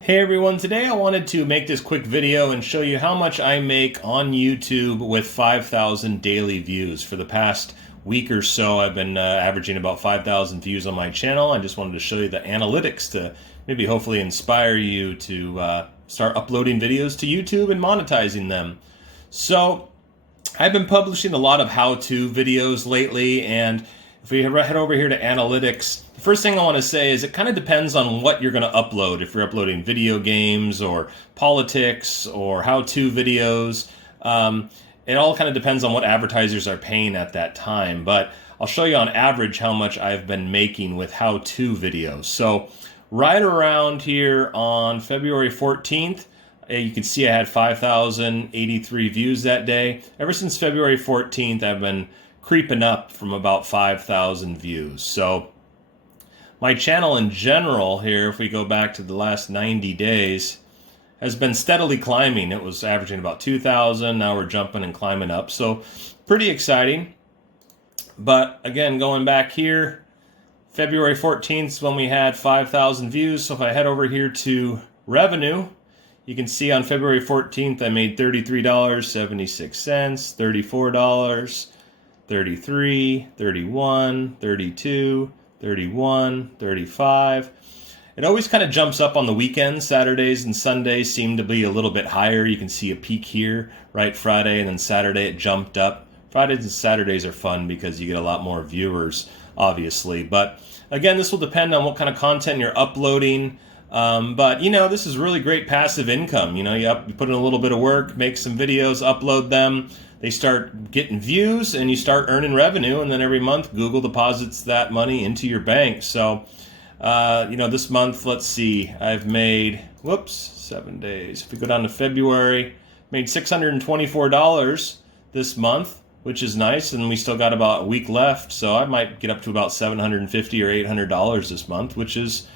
Hey everyone, today I wanted to make this quick video and show you how much I make on YouTube with 5,000 daily views. For the past week or so, I've been averaging about 5,000 views on my channel. I just wanted to show you the analytics to maybe hopefully inspire you to start uploading videos to YouTube and monetizing them. So I've been publishing a lot of how-to videos lately, and if we head over here to analytics, the first thing I want to say is it kind of depends on what you're going to upload. If you're uploading video games or politics or how-to videos, it all kind of depends on what advertisers are paying at that time. But I'll show you on average how much I've been making with how-to videos. So right around here on February 14th, you can see I had 5,083 views that day. Ever since February 14th, I've been creeping up from about 5,000 views. So my channel in general here, if we go back to the last 90 days, has been steadily climbing. It was averaging about 2,000. Now we're jumping and climbing up. So pretty exciting. But again, going back here, February 14th is when we had 5,000 views. So if I head over here to revenue, you can see on February 14th, I made $33.76, $34, 33, 31, 32, 31, 35. It always kind of jumps up on the weekends. Saturdays and Sundays seem to be a little bit higher. You can see a peak here, right? Friday, and then Saturday it jumped up. Fridays and Saturdays are fun because you get a lot more viewers, obviously. But again, this will depend on what kind of content you're uploading. But this is really great passive income. You put in a little bit of work, make some videos, upload them. They start getting views and you start earning revenue, and then every month Google deposits that money into your bank. So, this month, let's see, I've made, 7 days. If we go down to February, made $624 this month, which is nice, and we still got about a week left, so I might get up to about $750 or $800 this month, which is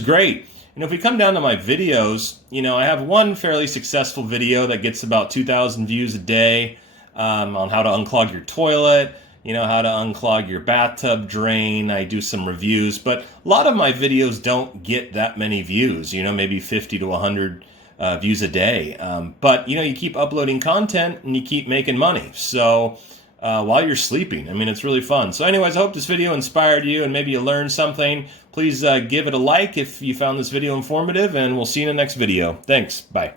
great. If we come down to my videos, I have one fairly successful video that gets about 2,000 views a day. On how to unclog your toilet, how to unclog your bathtub drain. I do some reviews, but a lot of my videos don't get that many views, maybe 50 to 100 views a day. But, you keep uploading content and you keep making money. So while you're sleeping, it's really fun. So anyways, I hope this video inspired you and maybe you learned something. Please give it a like if you found this video informative, and we'll see you in the next video. Thanks. Bye.